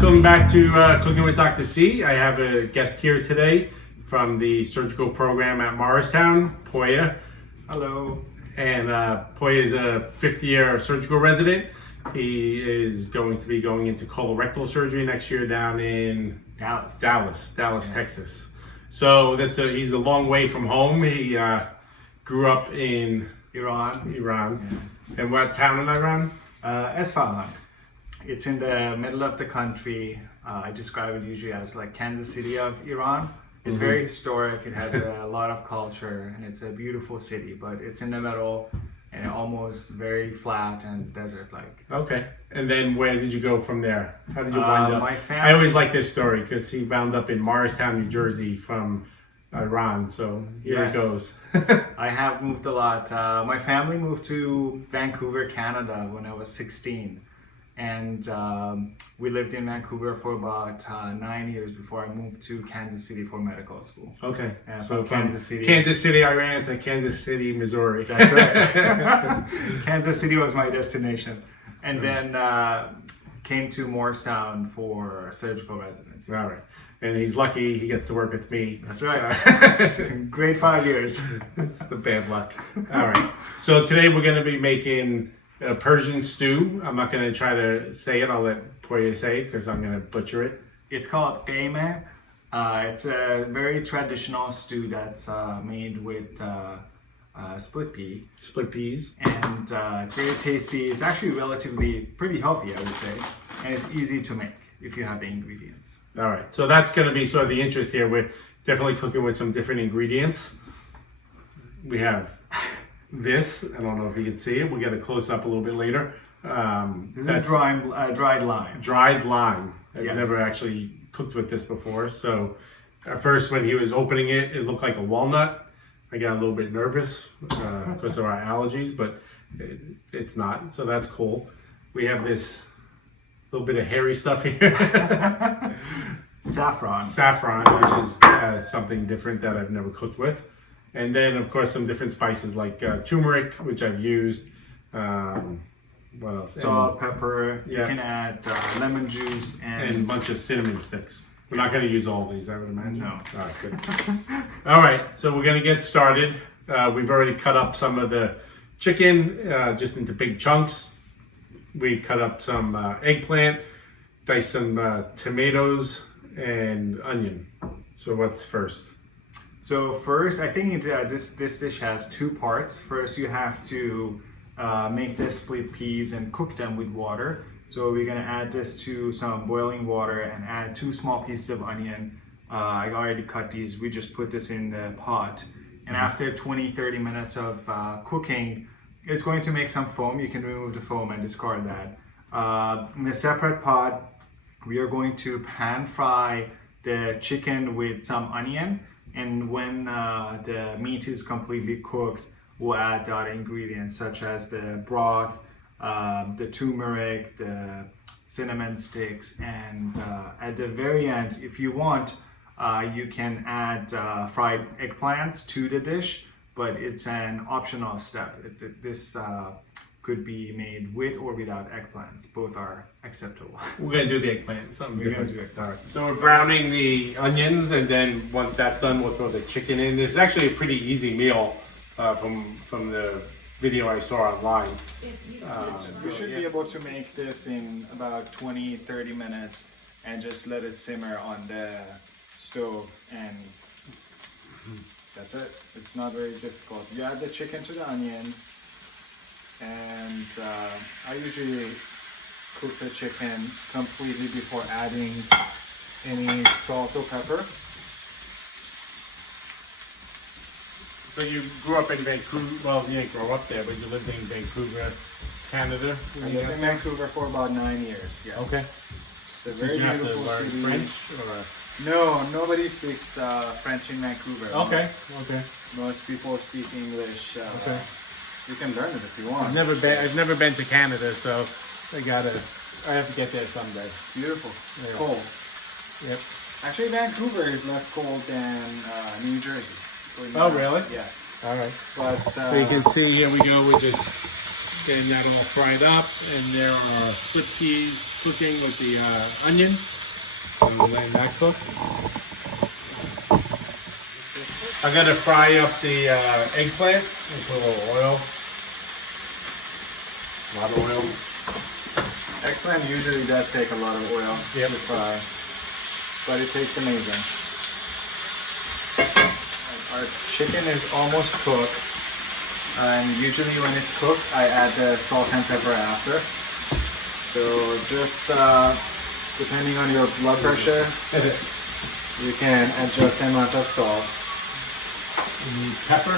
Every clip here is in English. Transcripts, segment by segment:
Welcome back to Cooking with Dr. C. I have a guest here today from the surgical program at Morristown, Poya. Hello. And Poya is a fifth-year surgical resident. He is going to be going into colorectal surgery next year down in Dallas, Texas. So he's a long way from home. He grew up in Iran. Yeah. And what town in Iran? Isfahan. It's in the middle of the country. I describe it usually as like Kansas City of Iran. It's very historic. It has a lot of culture, and it's a beautiful city. But it's in the middle, and almost very flat and desert-like. Okay. And then where did you go from there? How did you wind up? My family, I always like this story because he wound up in Morristown, New Jersey from Iran. So here it goes. I have moved a lot. My family moved to Vancouver, Canada when I was 16. And we lived in Vancouver for about 9 years before I moved to Kansas City for medical school. Okay. So from Kansas City, Iran to Kansas City, Missouri. That's right. Kansas City was my destination. And then came to Morristown for surgical residency. All right. And he's lucky he gets to work with me. That's right. Great 5 years. It's the bad luck. All right. So today we're going to be making a Persian stew. I'm not going to try to say it. I'll let Poya say it because I'm going to butcher it. It's called Gheymeh. It's a very traditional stew that's made with split pea. Split peas. And it's very tasty. It's actually relatively pretty healthy, I would say. And it's easy to make if you have the ingredients. All right. So that's going to be sort of the interest here. We're definitely cooking with some different ingredients. We have this. I don't know if you can see it. We'll get a close up a little bit later. This is dried lime. Dried lime. I've Yes. never actually cooked with this before. So at first when he was opening it, it looked like a walnut. I got a little bit nervous because of our allergies, but it's not. So that's cool. We have this little bit of hairy stuff here. Saffron. Saffron, which is something different that I've never cooked with. And then, of course, some different spices like turmeric, which I've used. What else? Salt, pepper. Yeah. You can add lemon juice And a bunch of cinnamon sticks. We're not going to use all these, I would imagine. No. All right, good. All right, so we're going to get started. We've already cut up some of the chicken just into big chunks. We cut up some eggplant, diced some tomatoes, and onion. So what's first? So first, I think this dish has two parts. First, you have to make the split peas and cook them with water. So we're gonna add this to some boiling water and add 2 small pieces of onion. I already cut these. We just put this in the pot. And after 20-30 minutes of cooking, it's going to make some foam. You can remove the foam and discard that. In a separate pot, we are going to pan fry the chicken with some onion. And when the meat is completely cooked, we'll add the other ingredients such as the broth, the turmeric, the cinnamon sticks, and at the very end, if you want, you can add fried eggplants to the dish, but it's an optional step. This could be made with or without eggplants. Both are acceptable. We're going to do the eggplant, something different. We're gonna do it. All right. So we're browning the onions, and then once that's done, we'll throw the chicken in. This is actually a pretty easy meal from the video I saw online. You should be able to make this in about 20-30 minutes and just let it simmer on the stove, and that's it. It's not very difficult. You add the chicken to the onion, and I usually cook the chicken completely before adding any salt or pepper. So you grew up in Vancouver, well, you didn't grow up there, but you lived in Vancouver, Canada? I lived in Vancouver for about 9 years, yes. Okay. It's a Did very you have to beautiful learn city. French? Or? No, nobody speaks French in Vancouver. Okay. Most people speak English. Okay. You can learn it if you want. I've never been to Canada, so I have to get there someday. Beautiful. Yeah. Cold. Yep. Actually, Vancouver is less cold than New Jersey. Oh, really? Yeah. All right. But So you can see here we go with this Getting that all fried up, and there are split peas cooking with the onion. So we're letting that cook. I'm gonna fry up the eggplant with a little oil. A lot of oil. Eggplant usually does take a lot of oil to fry, but it tastes amazing. Our chicken is almost cooked, and usually when it's cooked, I add the salt and pepper after. So just depending on your blood pressure, you can adjust the amount of salt. You need pepper?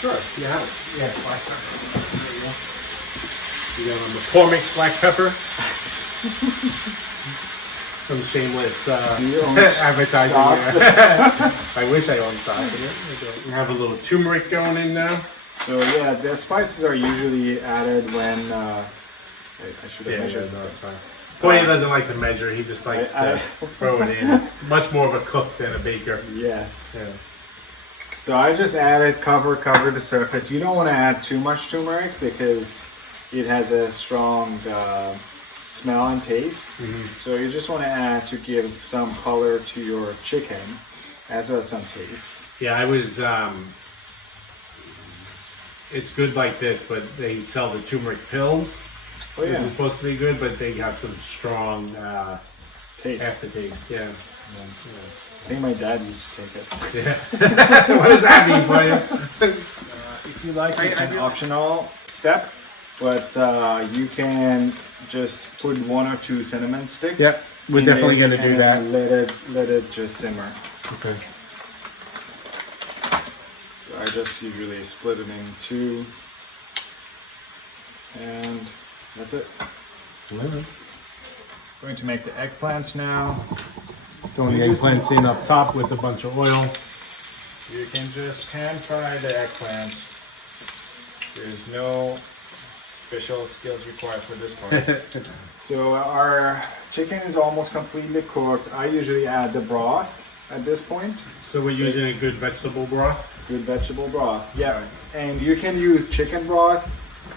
Sure, you have it. Yeah, black pepper. There you go. You got a McCormick's black pepper. Some shameless advertising. I wish I owned stock in it. We have a little turmeric going in now. So yeah, the spices are usually added when I should have measured. No, it's fine. Poya doesn't like to measure. He just likes to throw it in. Much more of a cook than a baker. Yes. Yeah. So I just added cover the surface. You don't want to add too much turmeric because it has a strong smell and taste. So you just want to add to give some color to your chicken as well as some taste. Yeah, I was. It's good like this, but they sell the turmeric pills, which is supposed to be good, but they have some strong taste aftertaste. Yeah. I think my dad used to take it. Yeah. What does that mean, Poya? If you like, it's an optional step, but you can just put 1 or 2 cinnamon sticks. Yep, we're definitely going to do that. Let it just simmer. Okay. So I just usually split it in 2, and that's it. Going to make the eggplants now. Throwing the eggplants in up top with a bunch of oil. You can just pan fry the eggplants. There's no special skills required for this part. So our chicken is almost completely cooked. I usually add the broth at this point. So we're using a good vegetable broth? Good vegetable broth, yeah. And you can use chicken broth.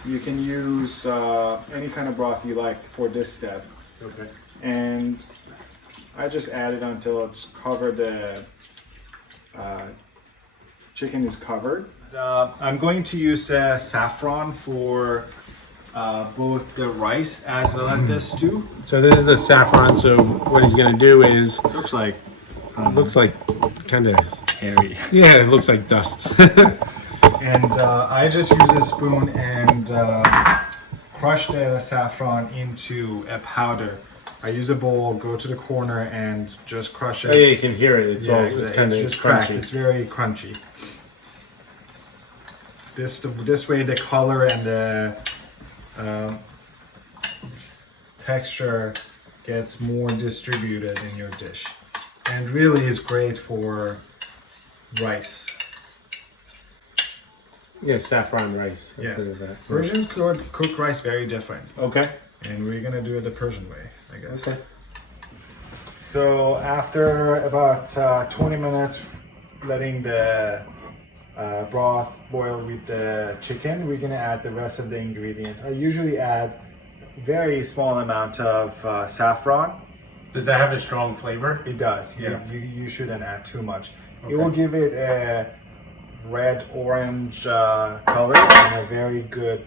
You can use any kind of broth you like for this step. Okay. And I just add it until it's covered. The chicken is covered. I'm going to use saffron for both the rice as well as the stew. So this is the saffron. So what he's going to do is Looks like kind of hairy. Yeah, it looks like dust. And I just use a spoon and crush the saffron into a powder. I use a bowl, go to the corner, and just crush it. Oh yeah, you can hear it. It's It just cracks. It's very crunchy. This way, the color and the texture gets more distributed in your dish, and really is great for rice. Yeah, saffron rice. Yes, Persians cook rice very different. Okay. And we're gonna do it the Persian way, I guess. Okay. So after about 20 minutes, letting the broth boil with the chicken, we're gonna add the rest of the ingredients. I usually add very small amount of saffron. Does that have a strong flavor? It does. Yeah. You shouldn't add too much. Okay. It will give it a red-orange color and a very good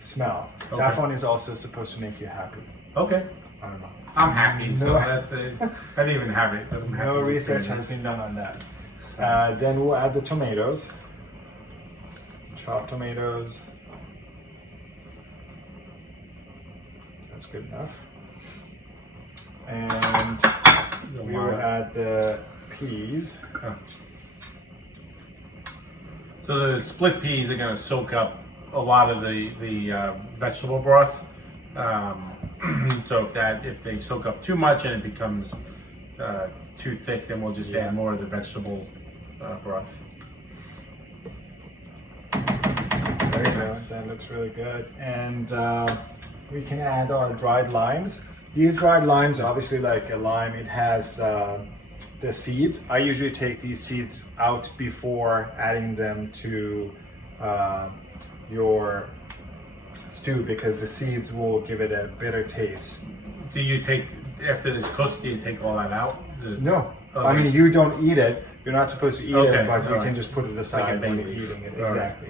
smell. Okay. Saffron is also supposed to make you happy. Okay. I don't know. I'm happy, so No. that's it. I didn't even have it, but I'm happy. No to research see has it. been done on that. Then we'll add the tomatoes. Chopped tomatoes. That's good enough. And we will add the peas. Oh. So the split peas are going to soak up a lot of the vegetable broth. So if they soak up too much and it becomes too thick, then we'll just add more of the vegetable broth. There you go. That looks really good. And we can add our dried limes. These dried limes, obviously, like a lime, it has the seeds. I usually take these seeds out before adding them to your stew because the seeds will give it a bitter taste. Do you take, after this cooks, do you take all that out? No, Oh, I mean you don't eat it. You're not supposed to eat Okay, it, but you alright. can just put it aside Like a when bay you're leaf. eating it. Alright. Exactly.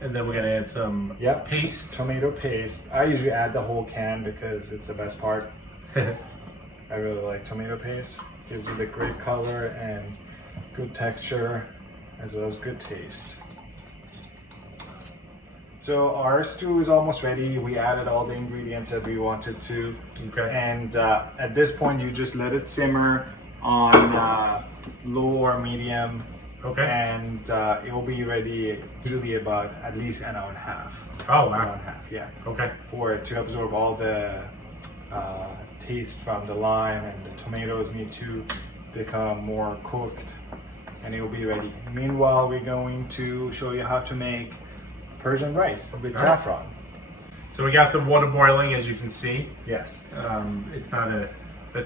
And then we're gonna add some Yep. paste. Tomato paste. I usually add the whole can because it's the best part. I really like tomato paste. Gives it a great color and good texture as well as good taste. So our stew is almost ready. We added all the ingredients that we wanted to. Okay. And at this point you just let it simmer on low or medium. Okay. And it will be ready usually about at least an hour and a half. Oh, An hour wow. and a half, yeah. Okay. For it to absorb all the taste from the lime, and the tomatoes need to become more cooked, and it will be ready. Meanwhile, we're going to show you how to make Persian rice with saffron. So we got the water boiling, as you can see. Yes. It's not a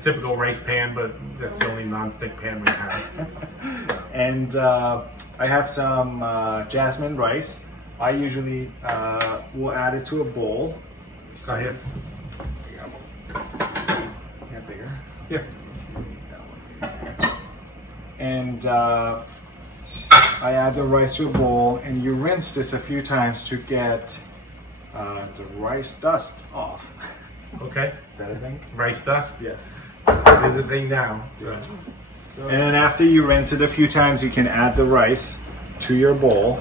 typical rice pan, but that's the only non-stick pan we have. And I have some jasmine rice. I usually will add it to a bowl. Go ahead. Get bigger. Yeah. And I add the rice to a bowl, and you rinse this a few times to get the rice dust off. Okay. Is that a thing? Rice dust. Yes. It is a thing now. So. And then after you rinse it a few times, you can add the rice to your bowl.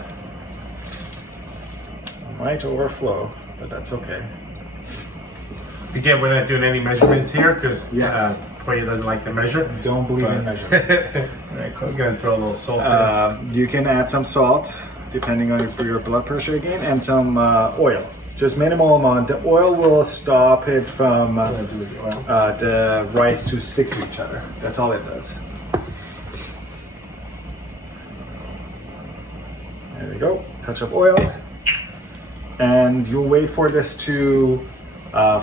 It might overflow, but that's okay. Again, we're not doing any measurements here because Yes. Poya doesn't like to measure. Don't believe in measurements. Alright, cool. I'm gonna throw a little salt in. You can add some salt, depending on your blood pressure again, and some oil. Just minimal amount. The oil will stop it from the rice to stick to each other. That's all it does. There we go. Touch of oil, and you'll wait for this to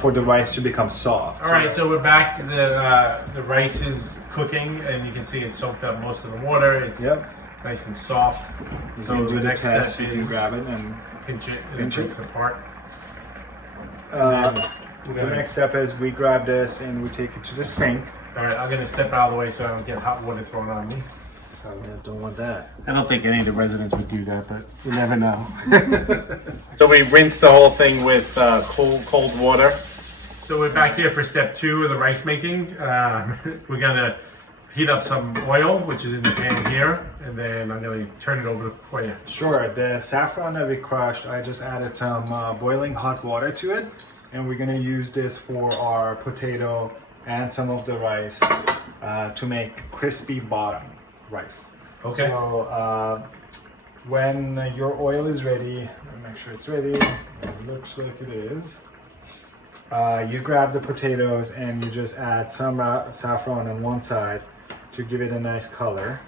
for the rice to become soft. All right, so we're back. The rice is cooking, and you can see it soaked up most of the water. It's nice and soft. You So can do the the next test. step You can is grab it and pinch it, and pinch it it. breaks apart. The next step is we grab this and we take it to the sink. All right, I'm gonna step out of the way so I don't get hot water thrown on me. Yeah, don't want that. I don't think any of the residents would do that, but you never know. So we rinse the whole thing with cold water. So we're back here for step 2 of the rice making. We're gonna heat up some oil, which is in the pan here, and then I'm gonna turn it over to Poya. Sure, the saffron that we crushed, I just added some boiling hot water to it, and we're gonna use this for our potato and some of the rice to make crispy bottom rice. Okay. So when your oil is ready, make sure it's ready. It looks like it is. You grab the potatoes and you just add some saffron on one side to give it a nice color.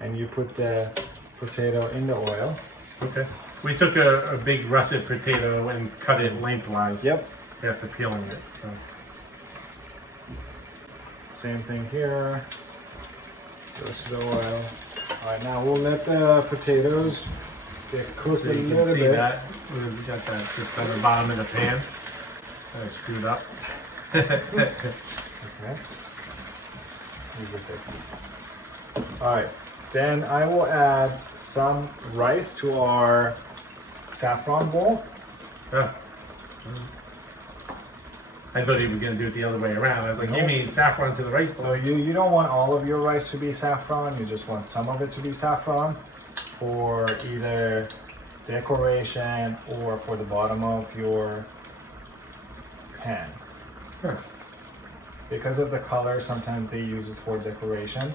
And you put the potato in the oil. Okay. We took a big russet potato and cut it lengthwise. Yep. After peeling it. So. Same thing here. Goes to the oil. Alright, now we'll let the potatoes get cooked So a you can little see bit. that. We've got that just on the bottom of the pan. Kind of screwed up. Okay. Easy fix. Alright, then I will add some rice to our saffron bowl. Yeah. I thought he was going to do it the other way around. I was like, No. you mean saffron to the rice bowl? So you don't want all of your rice to be saffron, you just want some of it to be saffron for either decoration or for the bottom of your pan. Huh. Because of the color, sometimes they use it for decoration.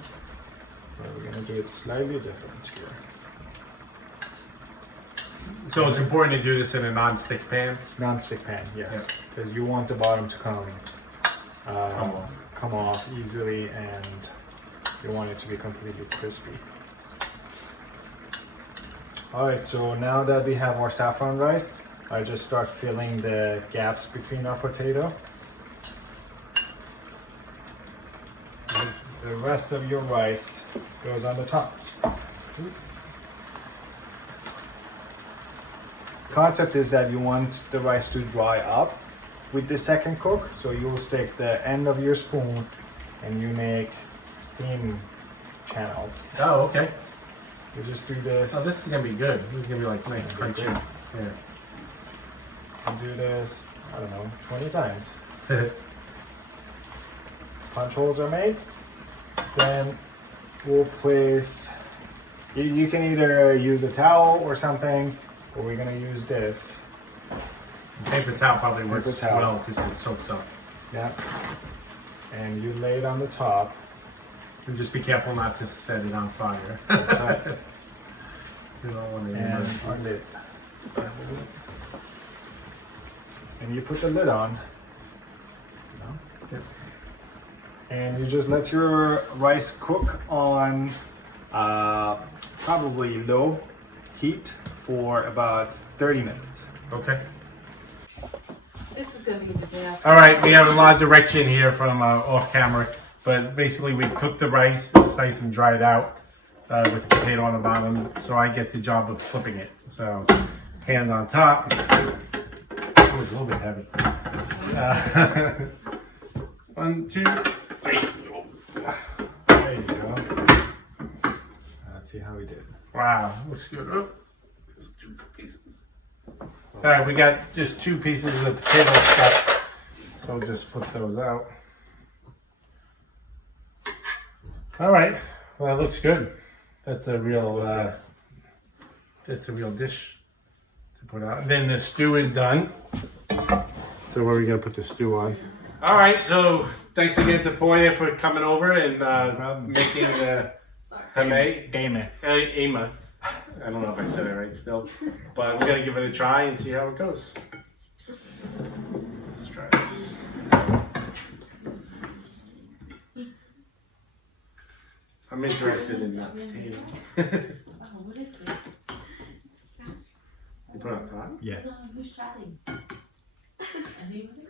But we're going to do it slightly different here. So it's important to do this in a non-stick pan? Non-stick pan, yes. Because you want the bottom to come off easily, and you want it to be completely crispy. Alright, so now that we have our saffron rice, I just start filling the gaps between our potato. The rest of your rice goes on the top. Concept is that you want the rice to dry up with the second cook, so you'll stick the end of your spoon and you make steam channels. Oh, okay. You just do this. Oh, this is gonna be good. This is gonna be like nice crunchy. Yeah. You do this, I don't know, 20 times. Punch holes are made. Then we'll place, you can either use a towel or something, or we're gonna use this. Paper towel probably works Paper towel. well because it soaks up. Yeah. And you lay it on the top. And just be careful not to set it on fire. You don't want to And our lid. And you put the lid on. Yep. And you just let your rice cook on probably low heat for about 30 minutes. Okay. This is gonna be the best. All right, we have a lot of direction here from off camera, but basically we cook the rice, it's nice and dried out with the potato on the bottom, so I get the job of flipping it. So, hand on top. Oh, it's a little bit heavy. 1, 2, 3. There you go. Let's see how we did. Wow, looks good. Oh, it's 2 pieces. All right, we got just 2 pieces of potato stuff, so we'll just flip those out. All right, well, that looks good. That's a real dish to put out. And then the stew is done. So where are we gonna put the stew on? All right, so thanks again to Poya for coming over and making the Gheymeh. Gheymeh. I don't know if I said it right still, but we're gonna give it a try and see how it goes. Let's try this. I'm interested in that potato. Oh, what is this? You put it on top? Yeah. Who's chatting? Anybody?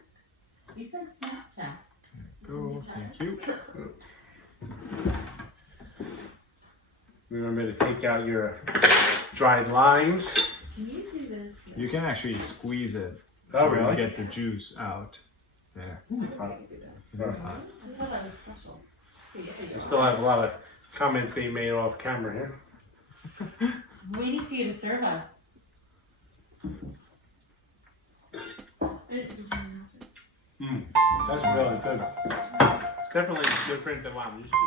We said Snapchat. Go. Thank you. Remember to take out your dried limes. Can you do this? You can actually squeeze it Oh, so really? you get the juice out. There. Ooh, it's hot. It is hot. I thought I was special. We still have a lot of comments being made off camera here. I'm waiting for you to serve us. That's really good. It's definitely different than what I'm used to.